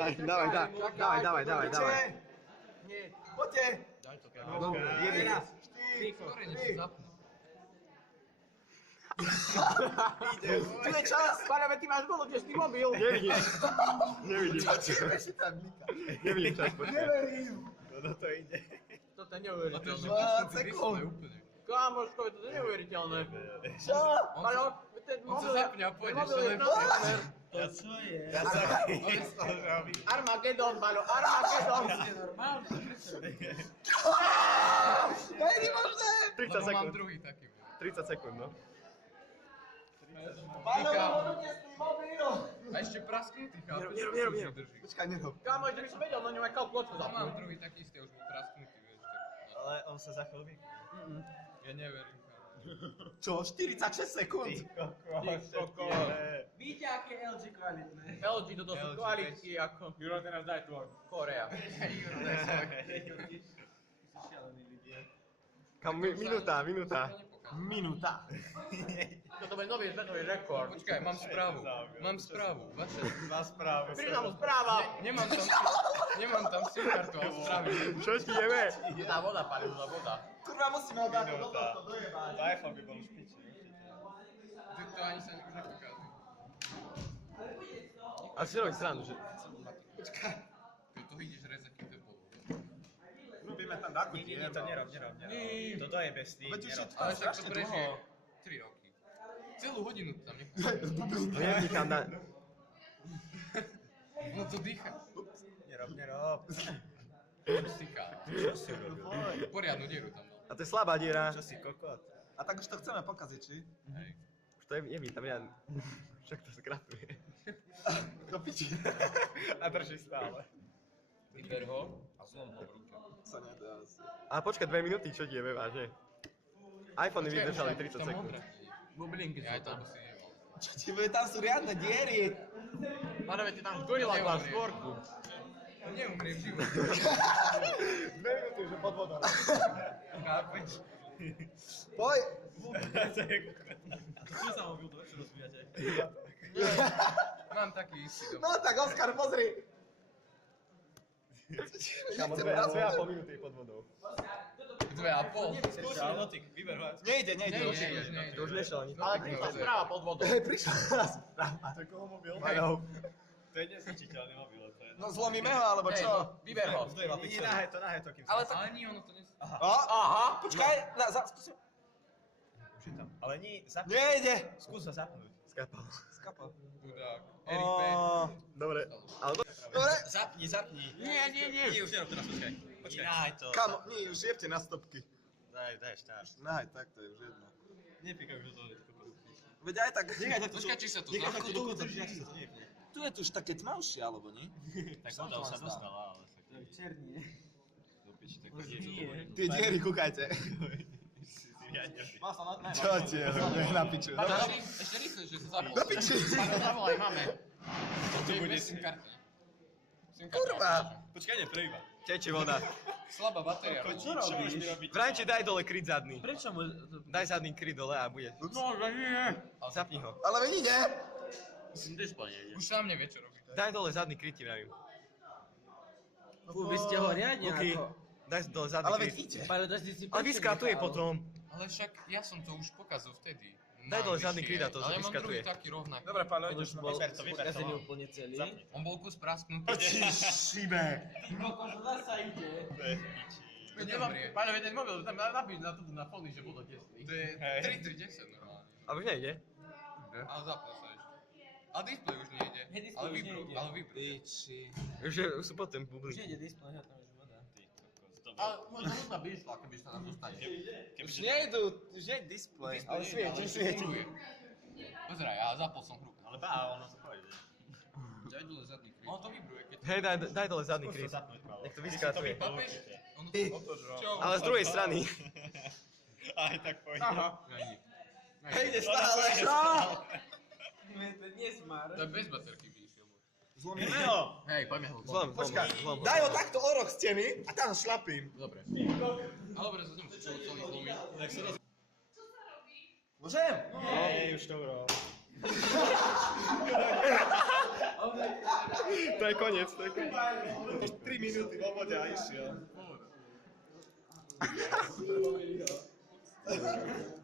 Dávaj. Nie. Poďte. Daj to No, 11. Ty, ktoré nech zapnú. Tu je čas. Páľa, ty máš volotesný mobil. Nevidím. Si tam Mika. Nevím čas, počkaj. Neverím. No to ide. Toto je neuveriteľné. 20 sekúnd. Kámoško, toto je neuveriteľné. Čo? Páľo, ten On sa mobil je... zapne a pôjdeš, mobil to je lepšie. transfer. Ja sa... Armagedon, Páľo, Armagedon. To je nemožné. 30 Lebo mám sekúnd. druhý taký. 30 sekúnd, no. Páľo, volotesný mobil. A ešte prasknutý, chápeš? Nerob. Počkaj, nerob. Kámo, že by som vedel na ňom aj kalkulačku Ja mám zapnúť. druhý taký istý, už bol prasknutý, vieš. Tak... Ale on sa za chvíľu Ja neverím. Čo? 46 sekúnd? Víte, aké LG kvalitné? LG, toto sú LG, kvalitky ako... Juro, teraz daj tvoj. Korea. Kam, minúta. Minúta. Toto bude nový svetový rekord. Počkaj, mám správu. Vaše... Má správu. Prišla mu správa. Nemám tam SIM kartu, ale správy. Čo ti jeme? Tá voda, Páľo, tá voda. Kurva, musíme ho dať do tohto dojebať. iPhone by bol už piči. To ani sa už nepokází. A si robiť stranu, že... Keď to ideš rezať, to je podľa. Robíme tam takú Nie, to nerob. Toto je bez tých. Veď už je to Ale tam však to strašne prežije dlho. 3 roky. Celú hodinu to tam nechá. No ja nikam na... No to dýcha. Nerob. Psyká. Poriadnu dieru tam dal. A to je slabá diera. Čo si kokot? A tak už to chceme pokaziť, či? Hej. Už to je tam ja... Však to skrapuje. Do piči. A drží stále. Vyber ho a zlom ho v ruke. Sa nedá asi. A počkaj 2 minúty, čo ti jeme, vážne? iPhony vydržali 30 sekúnd. Bublinky Ja aj sú to tam. si nemal. Čo ti bude? Tam sú riadne diery. Páľo, ty tam gorila má štvorku. Neumriem v živote. 2 minúty, že pod vodou. Chápeš? Poj. Čo sa mobil to ešte rozvíjate? Mám taký istý dom. No tak Oskar, pozri. Kámo, 2,5 minúty pod vodou. 2,5. Skúšaj dotyk, vyber ho. Nejde. To už nešlo ani. Ale prišla správa pod vodou. Prišla nás správa. To je koho mobil? To je neslučiteľný mobil, to je... No zlomíme ho, alebo Hej, čo? vyber ho. Nie, nahé to, kým Ale nie, ono to nes... Aha, počkaj, skúsim. Už je tam. Ale nie, zapni. Nejde. Skús sa zapnúť. Skapal. Skapal. Chudák. Erik P. Dobre. Ale to... Dobre, Zapni. Nie. Nie, už nerob teraz, počkaj. Počkaj. Nahaj to. kam, nie, už jebte na stopky. Daj štart. Nahaj, tak to je už jedno. Nepíkaj už do toho, Veď aj tak, Počkaj, či sa to Nechaj zapne. to do konca, či sa to nejepne. tu je to už také tmavšie, alebo nie? Tak Som to voda už sa vám dostala, ale... To je černie. Do piči, tak Tie diery, kúkajte. Má sa na... Čo ti je, na piču. Ešte rýchle, že sa zapol. Do piči. Páľo, zavolaj, máme. To je bez SIM karty. Kurva. Počkaj, neprejba. Teče voda. Slabá batéria. Čo robíš? Vrajči, daj dole kryt zadný. Prečo mu... Daj zadný kryt dole a bude. No, že nie. Zapni ho. Ale vení, nie? Myslím, display nejde. Už sám nevie, čo robí. Daj dole zadný kryt, ti vravím. Vy ste ho riadne Luky, ako... daj dole zadný Ale veď kryt. ide. Páľo, daj si Ale vyskratuje potom. Ale však ja som to už pokazal vtedy. Daj dole zadný kryt a to ale ja mám vyskratuje. druhý taký rovnaký. Dobre, Páľo, On ideš už na bol piču. pokazený úplne celý. On bol kus prasknutý. Šibe. Ty kokos, zasa ide. Páľo, ten mobil, tam napíš na fóny, že budú tesný. To je 3310 normálne. A už nejde? Ale zapne sa ešte. A displej už nejde. Displej Ale už vybru, nejde. ale vybru. Piči. Už sú potom Už bublíky. ide displej, ja tam už voda. Ale možno hudba by išla, keby sa nám dostane. Už nejdu, už nie je displej. Ale svieti. Funguje. Pozeraj, ja zapol som hru. Ale bá, ono sa pôjde. Daj dole zadný kryt. On to vybruje, keď... Hej, daj dole zadný kryt. Nech to vyskratuje. Papeš? Čo? Ale z druhej strany. Aj tak pôjde. Aha. Hej, ide stále. To nie smar. To je bez baterky by išiel. Zlomíme ho. Hej, poďme ho. Zlom. Daj ho takto o roh steny a tam šlapím. Dobre. Ale dobre, sa nemusíš čo celý zlomiť. Môžem? Hej, už to urobil. To je koniec, to je koniec. 3 minúty vo vode a išiel.